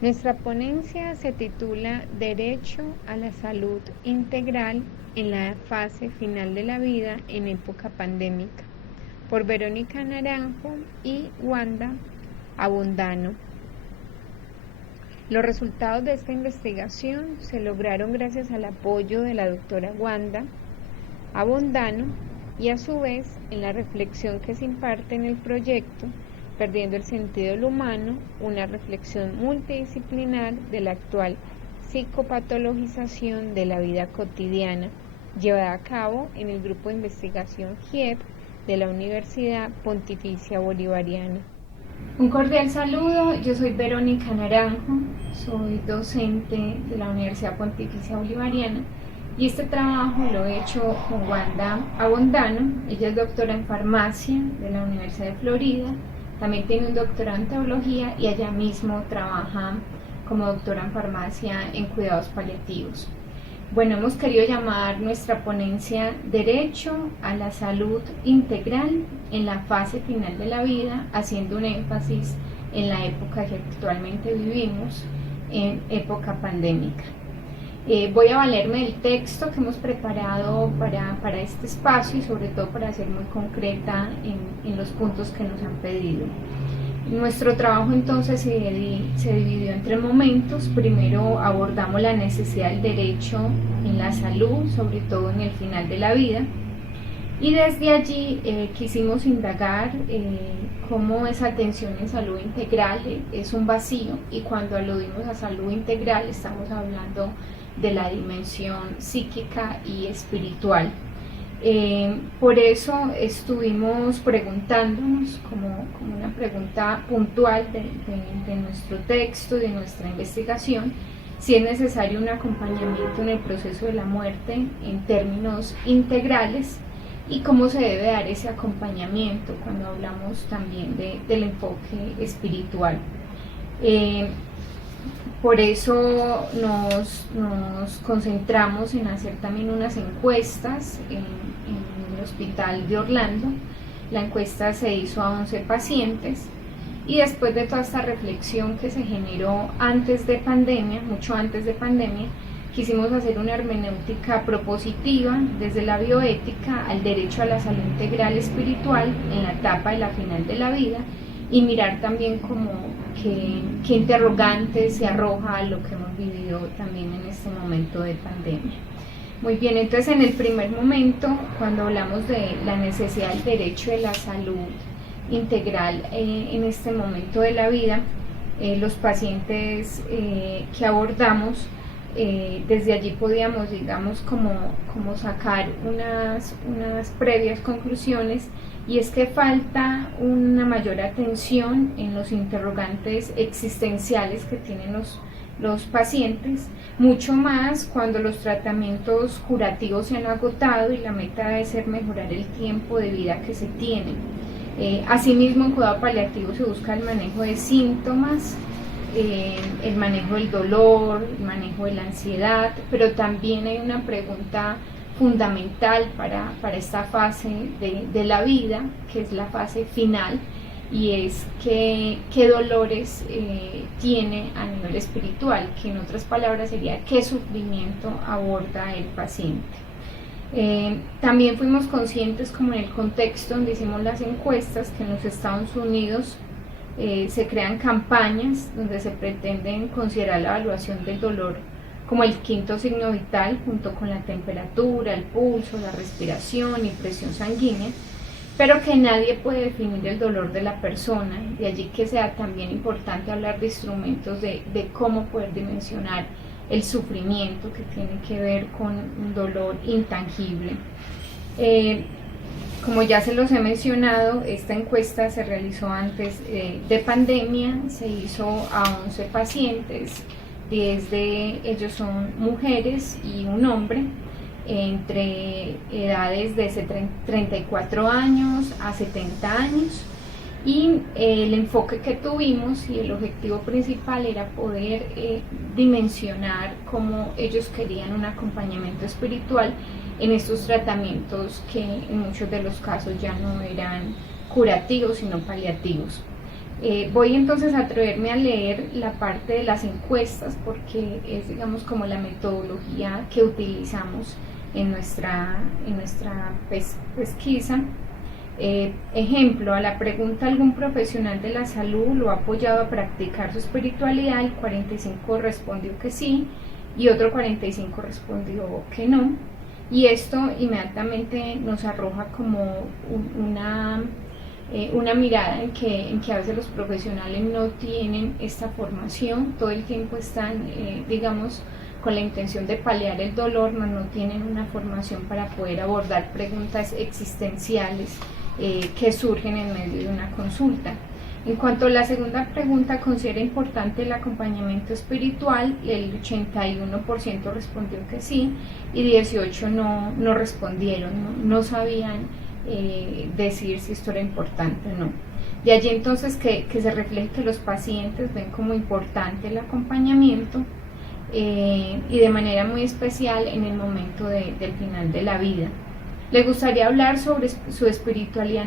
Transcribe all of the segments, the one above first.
Nuestra ponencia se titula Derecho a la salud integral en la fase final de la vida en época pandémica, por Verónica Naranjo y Wanda Abondano. Los resultados de esta investigación se lograron gracias al apoyo de la doctora Wanda Abondano y a su vez en la reflexión que se imparte en el proyecto Perdiendo el sentido del humano, una reflexión multidisciplinar de la actual psicopatologización de la vida cotidiana, llevada a cabo en el Grupo de Investigación GIEP de la Universidad Pontificia Bolivariana. Un cordial saludo, yo soy Verónica Naranjo, soy docente de la Universidad Pontificia Bolivariana y este trabajo lo he hecho con Wanda Abondano. Ella es doctora en farmacia de la Universidad de Florida, también tiene un doctorado en teología y ella mismo trabaja como doctora en farmacia en cuidados paliativos. Bueno, hemos querido llamar nuestra ponencia Derecho a la salud integral en la fase final de la vida, haciendo un énfasis en la época que actualmente vivimos, en época pandémica. Voy a valerme del texto que hemos preparado para este espacio y sobre todo para ser muy concreta en los puntos que nos han pedido. Nuestro trabajo entonces se dividió en tres momentos. Primero abordamos la necesidad del derecho en la salud, sobre todo en el final de la vida, y desde allí quisimos indagar cómo esa atención en salud integral es un vacío, y cuando aludimos a salud integral estamos hablando de la dimensión psíquica y espiritual. Por eso estuvimos preguntándonos como una pregunta puntual de nuestro texto, de nuestra investigación, si es necesario un acompañamiento en el proceso de la muerte en términos integrales y cómo se debe dar ese acompañamiento cuando hablamos también del enfoque espiritual. Por eso nos concentramos en hacer también unas encuestas en el hospital de Orlando. La encuesta se hizo a 11 pacientes y después de toda esta reflexión que se generó antes de pandemia, mucho antes de pandemia, quisimos hacer una hermenéutica propositiva desde la bioética al derecho a la salud integral espiritual en la etapa de la final de la vida y mirar también como qué interrogantes se arroja a lo que hemos vivido también en este momento de pandemia. Muy bien, entonces en el primer momento, cuando hablamos de la necesidad del derecho de la salud integral en este momento de la vida, los pacientes que abordamos, desde allí podíamos, digamos, como sacar unas previas conclusiones, y es que falta una mayor atención en los interrogantes existenciales que tienen los pacientes, mucho más cuando los tratamientos curativos se han agotado y la meta debe ser mejorar el tiempo de vida que se tiene. Asimismo, en cuidado paliativo se busca el manejo de síntomas, el manejo del dolor, el manejo de la ansiedad, pero también hay una pregunta fundamental para esta fase de la vida, que es la fase final, y es qué dolores tiene a nivel espiritual, que en otras palabras sería qué sufrimiento aborda el paciente. También fuimos conscientes, como en el contexto donde hicimos las encuestas, que en los Estados Unidos se crean campañas donde se pretenden considerar la evaluación del dolor como el quinto signo vital, junto con la temperatura, el pulso, la respiración y presión sanguínea, pero que nadie puede definir el dolor de la persona. De allí que sea también importante hablar de instrumentos de cómo poder dimensionar el sufrimiento que tiene que ver con un dolor intangible. Como ya se los he mencionado, esta encuesta se realizó antes de pandemia, se hizo a 11 pacientes, 10 de ellos son mujeres y un hombre, entre edades de 34 años a 70 años, y el enfoque que tuvimos y el objetivo principal era poder dimensionar cómo ellos querían un acompañamiento espiritual en estos tratamientos que en muchos de los casos ya no eran curativos sino paliativos. Voy entonces a atreverme a leer la parte de las encuestas porque es, digamos, como la metodología que utilizamos en nuestra pesquisa. Ejemplo, a la pregunta ¿algún profesional de la salud lo ha apoyado a practicar su espiritualidad? El 45 respondió que sí y otro 45 respondió que no. Y esto inmediatamente nos arroja como una mirada en que a veces los profesionales no tienen esta formación, todo el tiempo están, digamos, con la intención de paliar el dolor, no tienen una formación para poder abordar preguntas existenciales que surgen en medio de una consulta. En cuanto a la segunda pregunta, ¿considera importante el acompañamiento espiritual? El 81% respondió que sí y 18% no respondieron, no sabían decir si esto era importante o no. De allí entonces que se refleje que los pacientes ven como importante el acompañamiento y de manera muy especial en el momento del final de la vida. ¿Le gustaría hablar sobre su espiritualidad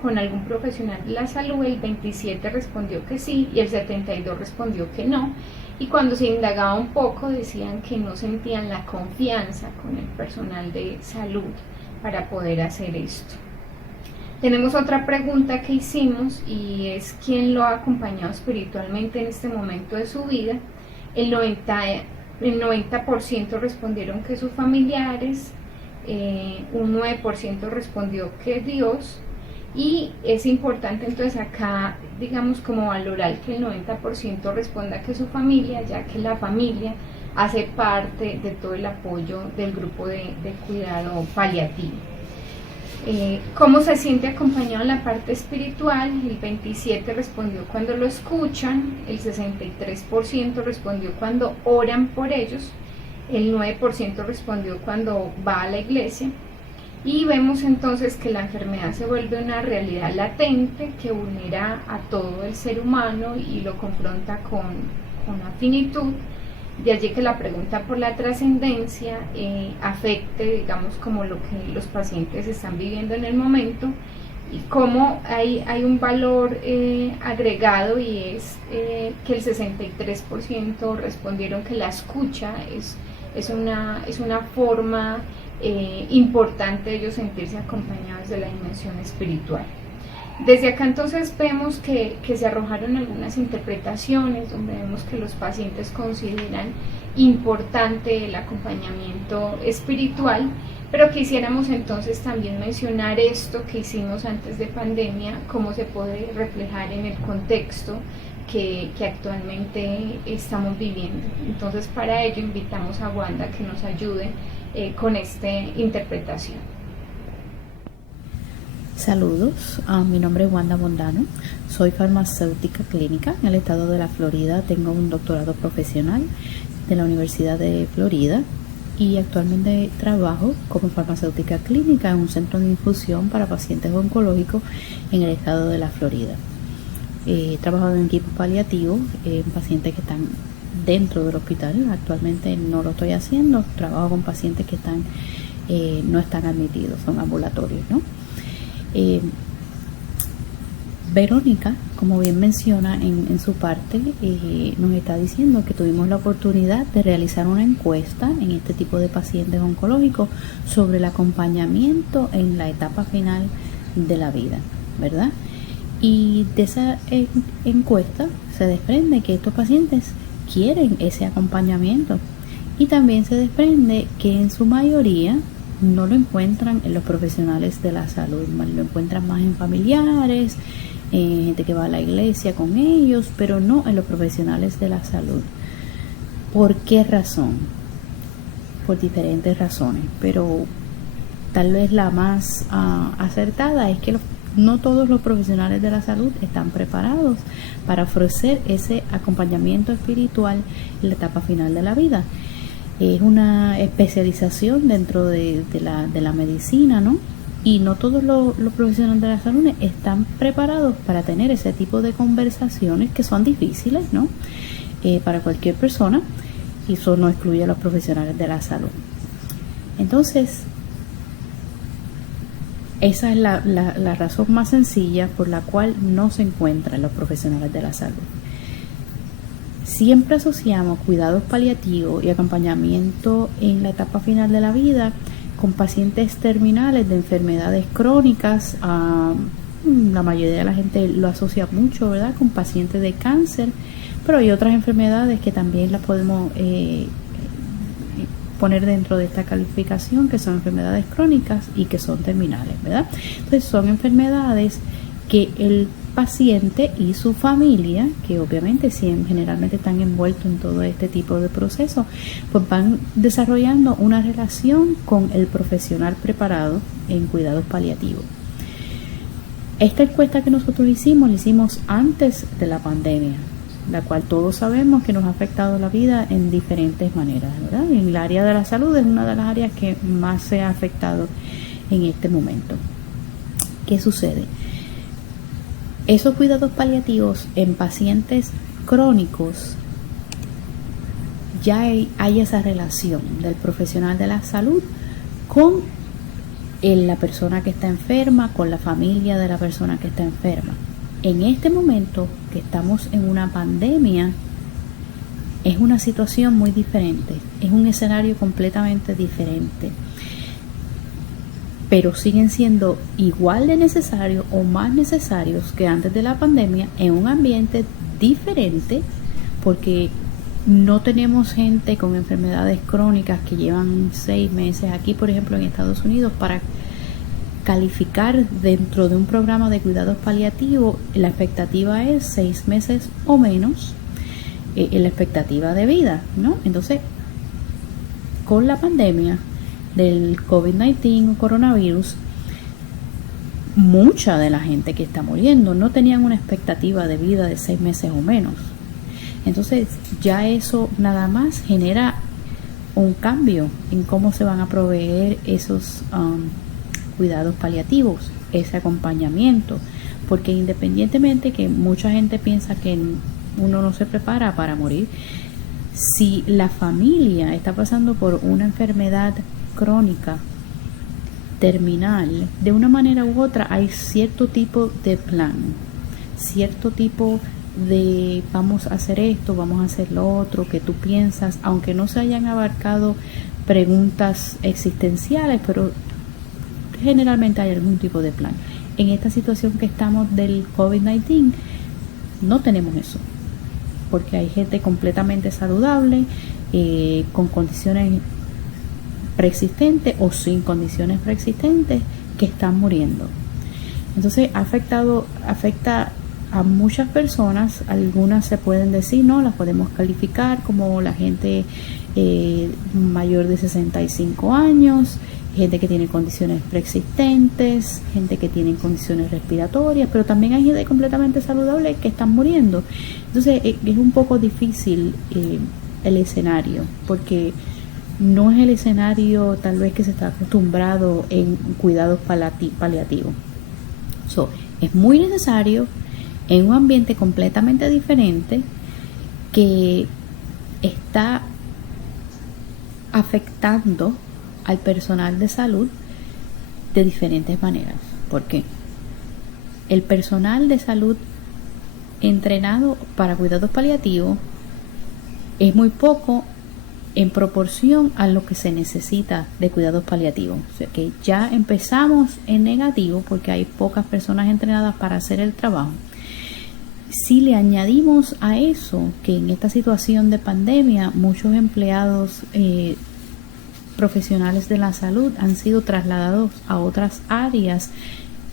con algún profesional de la salud? El 27 respondió que sí y el 72 respondió que no. Y cuando se indagaba un poco decían que no sentían la confianza con el personal de salud para poder hacer esto. Tenemos otra pregunta que hicimos y es ¿quién lo ha acompañado espiritualmente en este momento de su vida? El 90% respondieron que sus familiares, un 9% respondió que Dios, y es importante entonces acá, digamos, como valorar que el 90% responda que su familia, ya que la familia hace parte de todo el apoyo del grupo de cuidado paliativo. ¿Cómo se siente acompañado en la parte espiritual? El 27% respondió cuando lo escuchan, el 63% respondió cuando oran por ellos, el 9% respondió cuando va a la iglesia, y vemos entonces que la enfermedad se vuelve una realidad latente que vulnera a todo el ser humano y lo confronta con la finitud. De allí que la pregunta por la trascendencia afecte, digamos, como lo que los pacientes están viviendo en el momento, y cómo hay un valor agregado, y es que el 63% respondieron que la escucha es una forma importante de ellos sentirse acompañados de la dimensión espiritual. Desde acá entonces vemos que se arrojaron algunas interpretaciones donde vemos que los pacientes consideran importante el acompañamiento espiritual, pero quisiéramos entonces también mencionar esto que hicimos antes de pandemia, cómo se puede reflejar en el contexto que actualmente estamos viviendo. Entonces para ello invitamos a Wanda que nos ayude con esta interpretación. Saludos, mi nombre es Wanda Bondano, soy farmacéutica clínica en el estado de la Florida, tengo un doctorado profesional de la Universidad de Florida y actualmente trabajo como farmacéutica clínica en un centro de infusión para pacientes oncológicos en el estado de la Florida. He trabajado en equipo paliativo en pacientes que están dentro del hospital, actualmente no lo estoy haciendo, trabajo con pacientes que no están admitidos, son ambulatorios, ¿no? Verónica, como bien menciona en su parte, nos está diciendo que tuvimos la oportunidad de realizar una encuesta en este tipo de pacientes oncológicos sobre el acompañamiento en la etapa final de la vida, ¿verdad? Y de esa encuesta se desprende que estos pacientes quieren ese acompañamiento, y también se desprende que en su mayoría no lo encuentran en los profesionales de la salud, lo encuentran más en familiares, gente que va a la iglesia con ellos, pero no en los profesionales de la salud. ¿Por qué razón? Por diferentes razones, pero tal vez la más acertada es que no todos los profesionales de la salud están preparados para ofrecer ese acompañamiento espiritual en la etapa final de la vida. Es una especialización dentro de la medicina, ¿no? Y no todos los profesionales de la salud están preparados para tener ese tipo de conversaciones que son difíciles, ¿no? Para cualquier persona, y eso no excluye a los profesionales de la salud. Entonces, esa es la razón más sencilla por la cual no se encuentran los profesionales de la salud. Siempre asociamos cuidados paliativos y acompañamiento en la etapa final de la vida con pacientes terminales de enfermedades crónicas. La mayoría de la gente lo asocia mucho, ¿verdad?, con pacientes de cáncer, pero hay otras enfermedades que también las podemos poner dentro de esta calificación, que son enfermedades crónicas y que son terminales, ¿verdad? Entonces son enfermedades que el paciente y su familia, que obviamente generalmente están envueltos en todo este tipo de procesos, pues van desarrollando una relación con el profesional preparado en cuidados paliativos. Esta encuesta que nosotros hicimos, la hicimos antes de la pandemia, la cual todos sabemos que nos ha afectado la vida en diferentes maneras, ¿verdad? Y en el área de la salud es una de las áreas que más se ha afectado en este momento. ¿Qué sucede? Esos cuidados paliativos en pacientes crónicos, ya hay esa relación del profesional de la salud con la persona que está enferma, con la familia de la persona que está enferma. En este momento que estamos en una pandemia, es una situación muy diferente, es un escenario completamente diferente, pero siguen siendo igual de necesarios o más necesarios que antes de la pandemia en un ambiente diferente, porque no tenemos gente con enfermedades crónicas que llevan 6 meses aquí, por ejemplo, en Estados Unidos, para calificar dentro de un programa de cuidados paliativos. La expectativa es 6 meses o menos en la expectativa de vida, ¿no? Entonces, con la pandemia del COVID-19 o coronavirus, mucha de la gente que está muriendo no tenían una expectativa de vida de 6 meses o menos. Entonces, ya eso nada más genera un cambio en cómo se van a proveer esos cuidados paliativos, ese acompañamiento, porque independientemente que mucha gente piensa que uno no se prepara para morir, si la familia está pasando por una enfermedad crónica terminal, de una manera u otra hay cierto tipo de plan, cierto tipo de vamos a hacer esto, vamos a hacer lo otro, que tú piensas, aunque no se hayan abarcado preguntas existenciales, pero generalmente hay algún tipo de plan. En esta situación que estamos del COVID-19 no tenemos eso, porque hay gente completamente saludable, con condiciones preexistentes o sin condiciones preexistentes, que están muriendo. Entonces afecta a muchas personas. Algunas se pueden decir, no, las podemos calificar como la gente mayor de 65 años, gente que tiene condiciones preexistentes, gente que tiene condiciones respiratorias, pero también hay gente completamente saludable que están muriendo. Entonces es un poco difícil el escenario, porque no es el escenario tal vez que se está acostumbrado en cuidados paliativos. Es muy necesario en un ambiente completamente diferente que está afectando al personal de salud de diferentes maneras. ¿Por qué? El personal de salud entrenado para cuidados paliativos es muy poco en proporción a lo que se necesita de cuidados paliativos. O sea que ya empezamos en negativo porque hay pocas personas entrenadas para hacer el trabajo. Si le añadimos a eso que en esta situación de pandemia muchos empleados profesionales de la salud han sido trasladados a otras áreas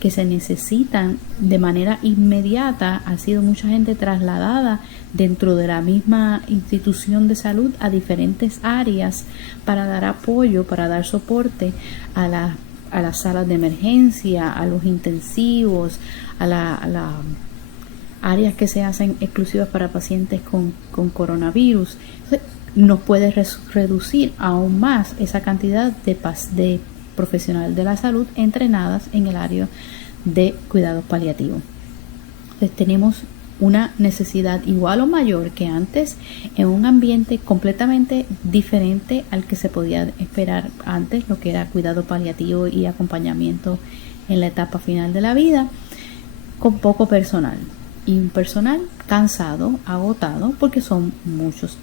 que se necesitan de manera inmediata, ha sido mucha gente trasladada dentro de la misma institución de salud a diferentes áreas para dar apoyo, para dar soporte a las salas de emergencia, a los intensivos, a las áreas que se hacen exclusivas para pacientes con coronavirus. Entonces, nos puede reducir aún más esa cantidad de profesionales de la salud entrenadas en el área de cuidados paliativos. Entonces tenemos una necesidad igual o mayor que antes en un ambiente completamente diferente al que se podía esperar antes, lo que era cuidado paliativo y acompañamiento en la etapa final de la vida, con poco personal. Y un personal cansado, agotado, porque son muchos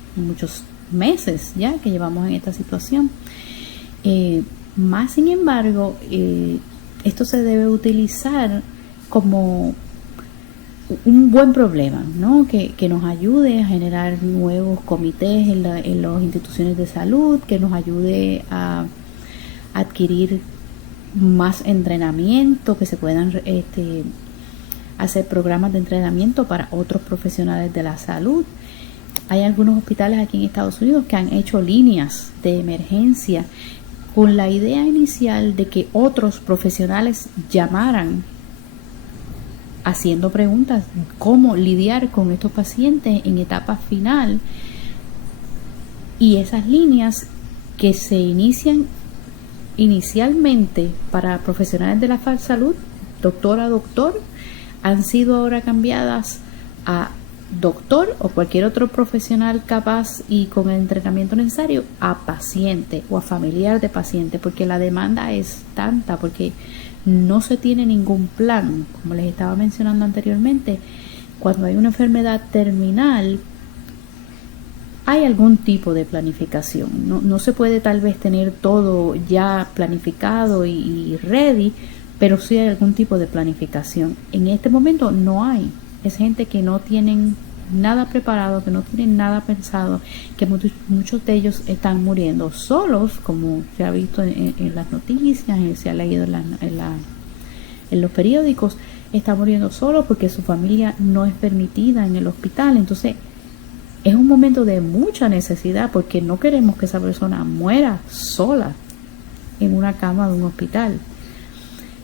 meses ya que llevamos en esta situación. Más sin embargo, esto se debe utilizar como un buen problema, ¿no? Que nos ayude a generar nuevos comités en las instituciones de salud, que nos ayude a adquirir más entrenamiento, que se puedan hacer programas de entrenamiento para otros profesionales de la salud. Hay algunos hospitales aquí en Estados Unidos que han hecho líneas de emergencia con la idea inicial de que otros profesionales llamaran haciendo preguntas cómo lidiar con estos pacientes en etapa final, y esas líneas que se inician inicialmente para profesionales de la salud, doctor a doctor, han sido ahora cambiadas a doctor o cualquier otro profesional capaz y con el entrenamiento necesario a paciente o a familiar de paciente, porque la demanda es tanta, porque no se tiene ningún plan. Como les estaba mencionando anteriormente, cuando hay una enfermedad terminal hay algún tipo de planificación. No se puede tal vez tener todo ya planificado y ready, pero sí hay algún tipo de planificación. En este momento no hay. Es gente que no tienen nada preparado, que no tienen nada pensado, que muchos de ellos están muriendo solos, como se ha visto en las noticias, se ha leído en los periódicos. Están muriendo solos porque su familia no es permitida en el hospital. Entonces es un momento de mucha necesidad, porque no queremos que esa persona muera sola en una cama de un hospital.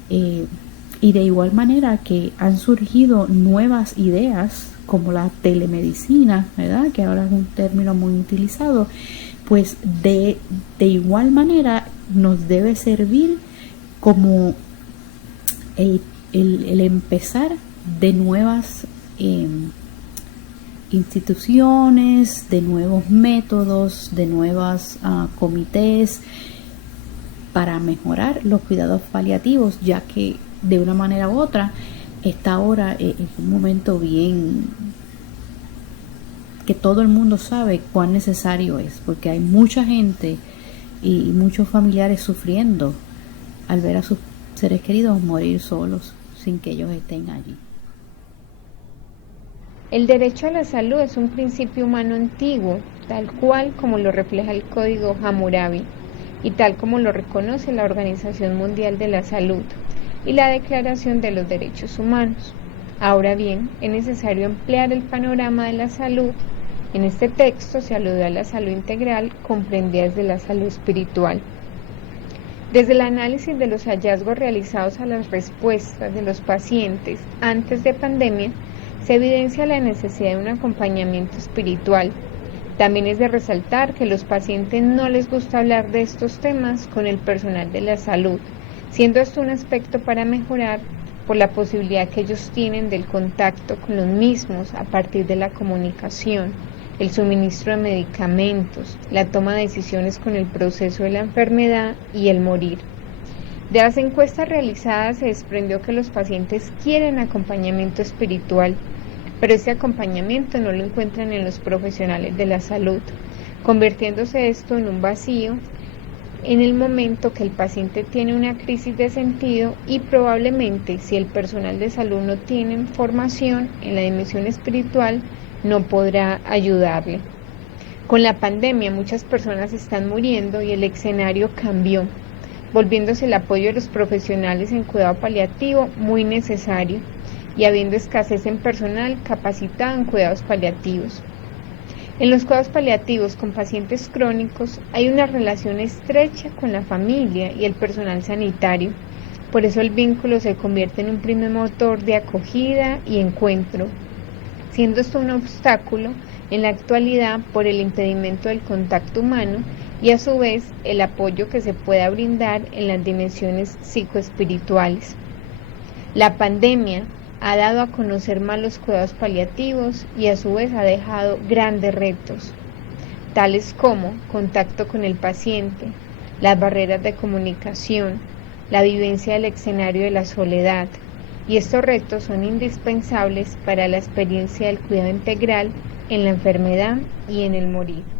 Y de igual manera que han surgido nuevas ideas como la telemedicina, ¿verdad? Que ahora es un término muy utilizado, pues de igual manera nos debe servir como el empezar de nuevas instituciones, de nuevos métodos, de nuevos comités para mejorar los cuidados paliativos, ya que de una manera u otra está ahora en un momento bien que todo el mundo sabe cuán necesario es, porque hay mucha gente y muchos familiares sufriendo al ver a sus seres queridos morir solos sin que ellos estén allí. El derecho a la salud es un principio humano antiguo, tal cual como lo refleja el Código Hammurabi y tal como lo reconoce la Organización Mundial de la Salud y la Declaración de los Derechos Humanos. Ahora bien, es necesario ampliar el panorama de la salud. En este texto se alude a la salud integral, comprendida desde la salud espiritual. Desde el análisis de los hallazgos realizados a las respuestas de los pacientes antes de pandemia, se evidencia la necesidad de un acompañamiento espiritual. También es de resaltar que a los pacientes no les gusta hablar de estos temas con el personal de la salud, siendo esto un aspecto para mejorar por la posibilidad que ellos tienen del contacto con los mismos a partir de la comunicación, el suministro de medicamentos, la toma de decisiones con el proceso de la enfermedad y el morir. De las encuestas realizadas se desprendió que los pacientes quieren acompañamiento espiritual, pero este acompañamiento no lo encuentran en los profesionales de la salud, convirtiéndose esto en un vacío en el momento que el paciente tiene una crisis de sentido, y probablemente si el personal de salud no tiene formación en la dimensión espiritual, no podrá ayudarle. Con la pandemia muchas personas están muriendo y el escenario cambió, volviéndose el apoyo de los profesionales en cuidado paliativo muy necesario y habiendo escasez en personal capacitado en cuidados paliativos. En los cuidados paliativos con pacientes crónicos hay una relación estrecha con la familia y el personal sanitario. Por eso el vínculo se convierte en un primer motor de acogida y encuentro, siendo esto un obstáculo en la actualidad por el impedimento del contacto humano y a su vez el apoyo que se pueda brindar en las dimensiones psicoespirituales. La pandemia ha dado a conocer más los cuidados paliativos y a su vez ha dejado grandes retos, tales como contacto con el paciente, las barreras de comunicación, la vivencia del escenario de la soledad, y estos retos son indispensables para la experiencia del cuidado integral en la enfermedad y en el morir.